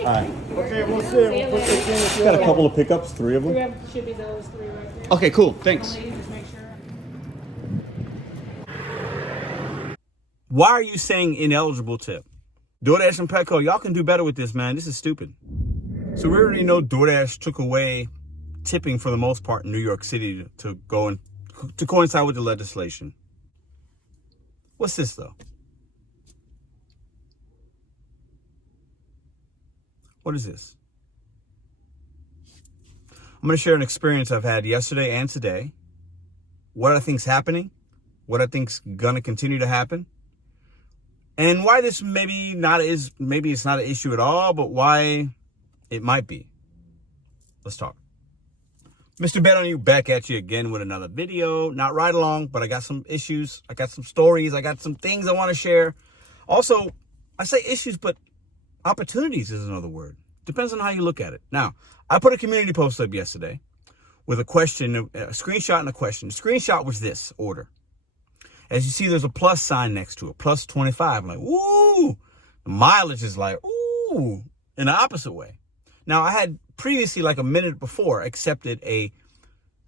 All right. Okay, we'll see. We'll put this in with you. Got a couple of pickups, 3 of them. Should be those 3 right there. Okay, cool. Thanks. Just make sure. Why are you saying ineligible tip? DoorDash and Petco, y'all can do better with this, man. This is stupid. So we already know DoorDash took away tipping for the most part in New York City to coincide with the legislation. What's this though? What is this? I'm going to share an experience I've had yesterday and today. What I think's happening, what I think's going to continue to happen, and why this maybe it's not an issue at all, but why it might be. Let's talk. Mr.BetonYou back at you again with another video. Not right along, but I got some issues. I got some stories. I got some things I want to share. Also, I say issues, but opportunities is another word. Depends on how you look at it. Now, I put a community post up yesterday with a question, a screenshot and a question. The screenshot was this order. As you see, there's a plus sign next to it, plus 25. I'm like, ooh. The mileage is like, ooh, in the opposite way. Now, I had previously, like a minute before, accepted a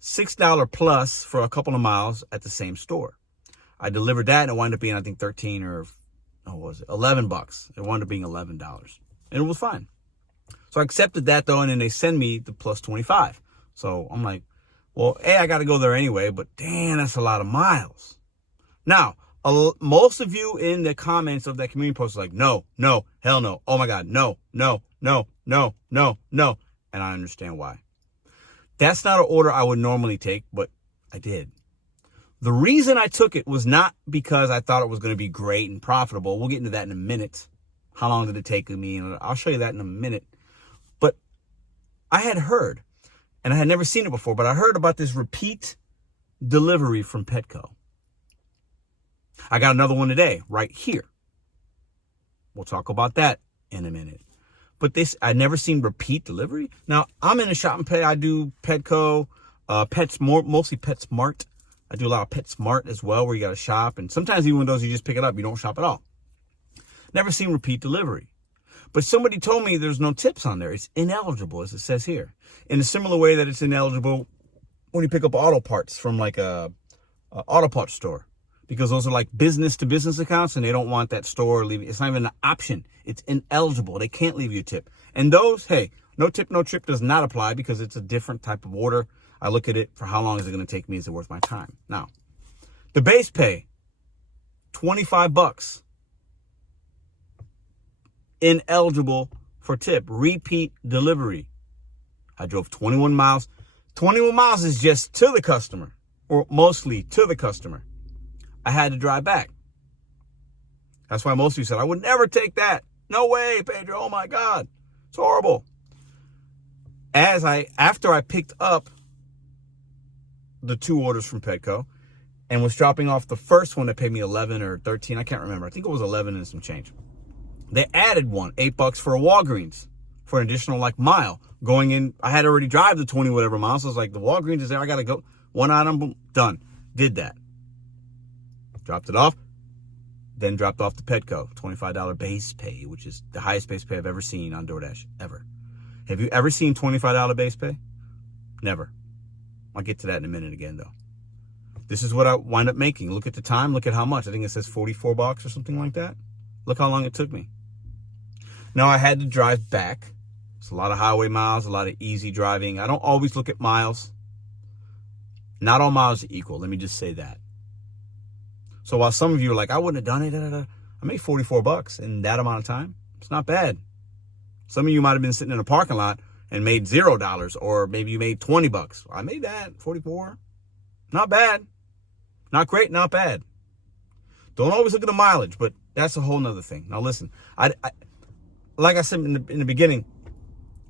$6 plus for a couple of miles at the same store. I delivered that and it wound up being, I think, 13 or $11. It wound up being $11. And it was fine. So I accepted that though, and then they send me the plus 25. So I'm like, well, I got to go there anyway, but damn, that's a lot of miles. Now, most of you in the comments of that community post are like, no, hell no. Oh my God, no. And I understand why. That's not an order I would normally take, but I did. The reason I took it was not because I thought it was going to be great and profitable. We'll get into that in a minute. How long did it take me? And I'll show you that in a minute. But I had heard, and I had never seen it before, but I heard about this repeat delivery from Petco. I got another one today, right here. We'll talk about that in a minute. But this, I never seen repeat delivery. Now, I'm in a shop and pay. I do Petco, mostly PetSmart. I do a lot of PetSmart as well, where you got to shop. And sometimes even those you just pick it up, you don't shop at all. Never seen repeat delivery. But somebody told me there's no tips on there. It's ineligible, as it says here. In a similar way that it's ineligible when you pick up auto parts from like a auto parts store. Because those are like business to business accounts and they don't want that store leaving. It's not even an option. It's ineligible. They can't leave you a tip. And those, hey, no tip, no trip does not apply because it's a different type of order. I look at it for how long is it going to take me? Is it worth my time? Now, the base pay, $25. Ineligible for tip. Repeat delivery. I drove 21 miles. 21 miles is just to the customer, or mostly to the customer. I had to drive back. That's why most of you said, I would never take that. No way, Pedro. Oh my God. It's horrible. After I picked up the 2 orders from Petco and was dropping off the first one that paid me 11 or 13, I can't remember. I think it was 11 and some change. They added one, $8 for a Walgreens for an additional mile going in. I had already drive the 20 whatever miles. So I was like, the Walgreens is there. I got to go. One item, boom, done. Did that. Dropped it off, then dropped off the Petco, $25 base pay, which is the highest base pay I've ever seen on DoorDash, ever. Have you ever seen $25 base pay? Never. I'll get to that in a minute again, though. This is what I wind up making. Look at the time. Look at how much. I think it says $44 or something like that. Look how long it took me. Now, I had to drive back. It's a lot of highway miles, a lot of easy driving. I don't always look at miles. Not all miles are equal. Let me just say that. So while some of you are like, I wouldn't have done it, I made $44 in that amount of time. It's not bad. Some of you might have been sitting in a parking lot and made $0, or maybe you made $20. I made that, 44. Not bad. Not great, not bad. Don't always look at the mileage, but that's a whole nother thing. Now listen, I like I said in the beginning,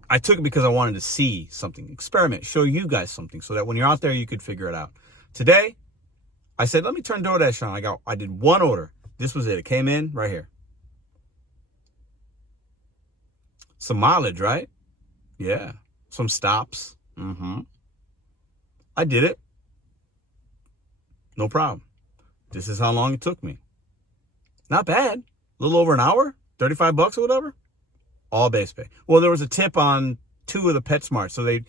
I took it because I wanted to see something, experiment, show you guys something so that when you're out there, you could figure it out. Today, I said, let me turn DoorDash on. I did one order. This was it. It came in right here. Some mileage, right? Yeah. Some stops. I did it. No problem. This is how long it took me. Not bad. A little over an hour, $35 or whatever. All base pay. Well, there was a tip on 2 of the PetSmart. So they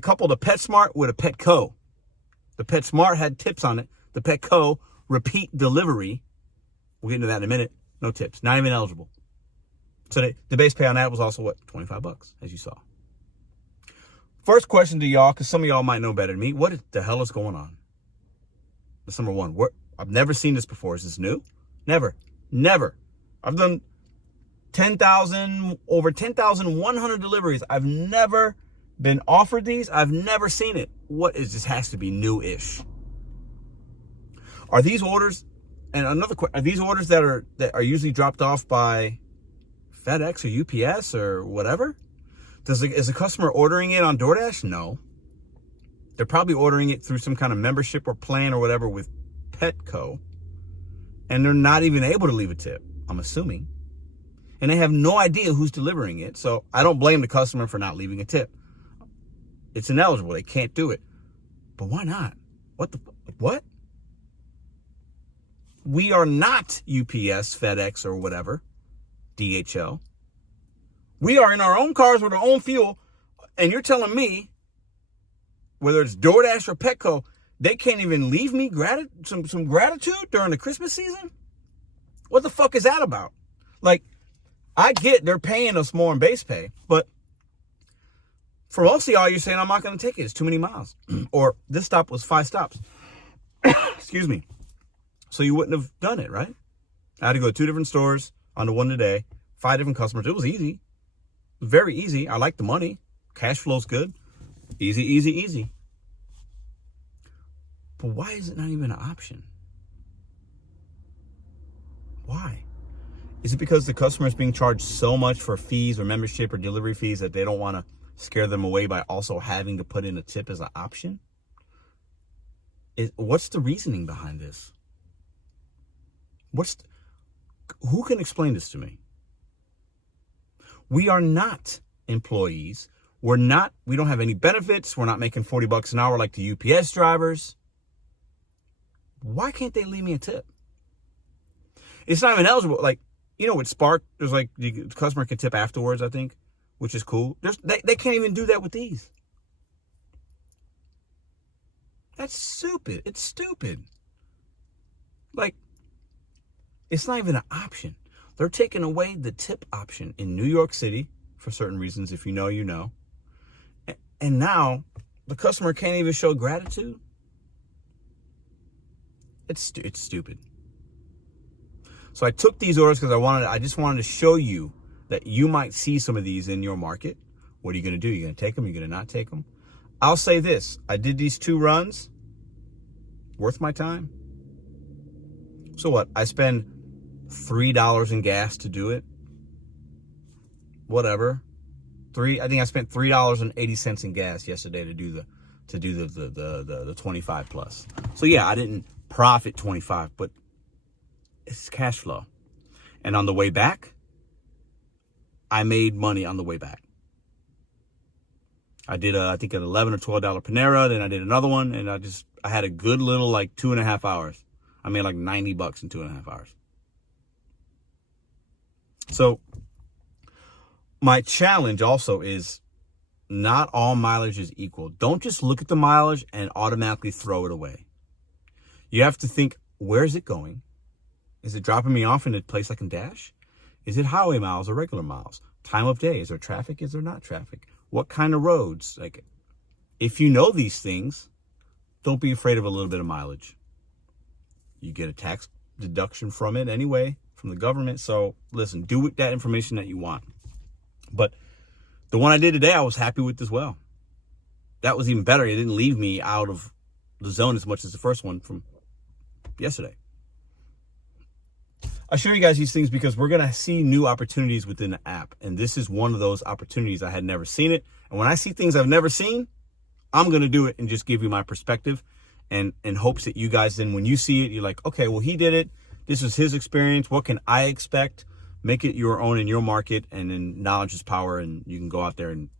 coupled a PetSmart with a Petco. The PetSmart had tips on it. The Petco repeat delivery. We'll get into that in a minute. No tips. Not even eligible. So the base pay on that was also what? $25, as you saw. First question to y'all, because some of y'all might know better than me. What the hell is going on? That's number one. I've never seen this before. Is this new? Never. I've done over 10,100 deliveries. I've never been offered these. I've never seen it. What is this? Has to be new-ish. Are these orders, and another question, are these orders that are usually dropped off by FedEx or UPS or whatever? Is a customer ordering it on DoorDash? No. They're probably ordering it through some kind of membership or plan or whatever with Petco. And they're not even able to leave a tip, I'm assuming. And they have no idea who's delivering it. So I don't blame the customer for not leaving a tip. It's ineligible. They can't do it. But why not? What? We are not UPS, FedEx, or whatever. DHL. We are in our own cars with our own fuel. And you're telling me, whether it's DoorDash or Petco, they can't even leave me some gratitude during the Christmas season? What the fuck is that about? Like, I get they're paying us more in base pay, but for most of y'all, you're saying, I'm not going to take it. It's too many miles. Or this stop was 5 stops. Excuse me. So you wouldn't have done it, right? I had to go to 2 different stores on the one today, 5 different customers. It was easy. Very easy. I like the money. Cash flow's good. Easy. But why is it not even an option? Why? Is it because the customer is being charged so much for fees or membership or delivery fees that they don't want to scare them away by also having to put in a tip as an option? What's the reasoning behind this? Who can explain this to me? We are not employees. We don't have any benefits. We're not making $40 an hour like the UPS drivers. Why can't they leave me a tip? It's not even eligible. Like, with Spark, there's like the customer can tip afterwards, I think, which is cool. They can't even do that with these. That's stupid. It's stupid. Like, it's not even an option. They're taking away the tip option in New York City for certain reasons. If you know, you know. And now the customer can't even show gratitude. It's stupid. So I took these orders because I just wanted to show you that you might see some of these in your market. What are you going to do? You're going to take them? You're going to not take them? I'll say this. I did these 2 runs. Worth my time. So what? I spend $3 in gas to do it. Whatever. I think I spent $3.80 in gas yesterday to do the 25 plus. So yeah, I didn't profit 25, but it's cash flow. And on the way back, I made money on the way back. I did I think an $11 or $12 Panera. Then I did another one, and I had a good little 2.5 hours. I made like $90 in 2.5 hours. So my challenge also is not all mileage is equal. Don't just look at the mileage and automatically throw it away. You have to think, where is it going? Is it dropping me off in a place I can dash? Is it highway miles or regular miles? Time of day, is there traffic? Is there not traffic? What kind of roads? Like, if you know these things, don't be afraid of a little bit of mileage. You get a tax deduction from it anyway, from the government. So listen, do with that information that you want. But the one I did today, I was happy with as well. That was even better. It didn't leave me out of the zone as much as the first one from yesterday. I show you guys these things because we're going to see new opportunities within the app. And this is one of those opportunities. I had never seen it. And when I see things I've never seen, I'm going to do it and just give you my perspective and in hopes that you guys then, when you see it, you're like, okay, well, he did it. This is his experience. What can I expect? Make it your own in your market. And then knowledge is power. And you can go out there and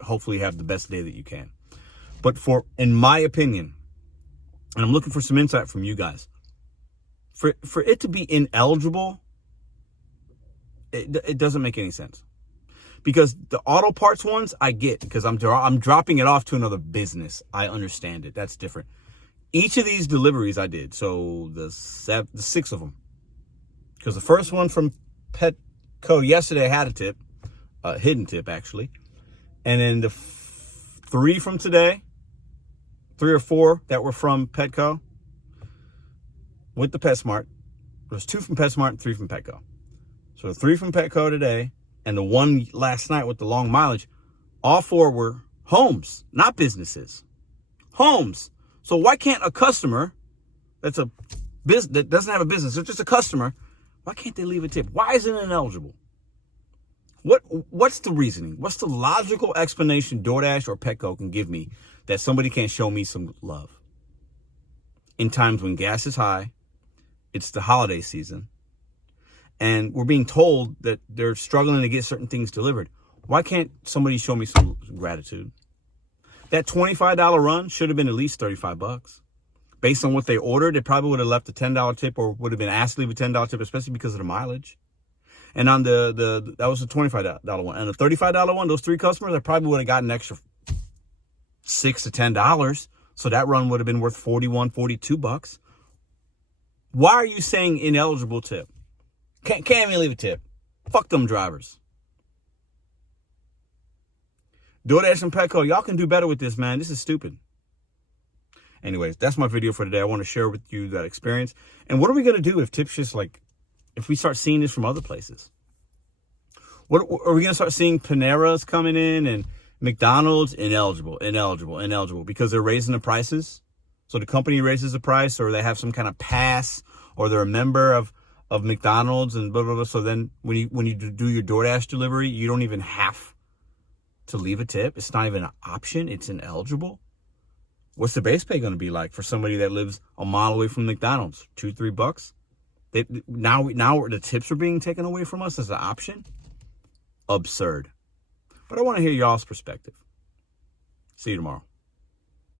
hopefully have the best day that you can. But in my opinion, and I'm looking for some insight from you guys, for it to be ineligible, it doesn't make any sense. Because the auto parts ones, I get, because I'm dropping it off to another business. I understand it. That's different. Each of these deliveries I did, so the 6 of them. Because the first one from Petco yesterday had a tip, a hidden tip actually. And then the 3 from today, 3 or 4 that were from Petco with the PetSmart. There's 2 from PetSmart and 3 from Petco. So the 3 from Petco today and the 1 last night with the long mileage, all 4 were homes, not businesses. Homes. So why can't a customer that doesn't have a business, or just a customer, why can't they leave a tip? Why is it ineligible? What's the reasoning? What's the logical explanation DoorDash or Petco can give me that somebody can't show me some love? In times when gas is high, it's the holiday season, and we're being told that they're struggling to get certain things delivered. Why can't somebody show me some gratitude? That $25 run should have been at least $35. Based on what they ordered, it probably would have left a $10 tip, or would have been asked to leave a $10 tip, especially because of the mileage. And on that was a $25 one. And the $35 one, those 3 customers, I probably would have gotten an extra $6 to $10. So that run would have been worth $41, $42. Why are you saying ineligible tip? Can't even leave a tip. Fuck them drivers. DoorDash and Petco, y'all can do better with this, man. This is stupid. Anyways, that's my video for today. I want to share with you that experience. And what are we going to do if tips just if we start seeing this from other places? What are we going to start seeing Panera's coming in and McDonald's ineligible because they're raising the prices? So the company raises the price, or they have some kind of pass, or they're a member of McDonald's and blah, blah, blah. So then when you do your DoorDash delivery, you don't even have to leave a tip. It's not even an option. It's ineligible. What's the base pay going to be like for somebody that lives a mile away from McDonald's? $2-3? Now the tips are being taken away from us as an option? Absurd. But I want to hear y'all's perspective. See you tomorrow.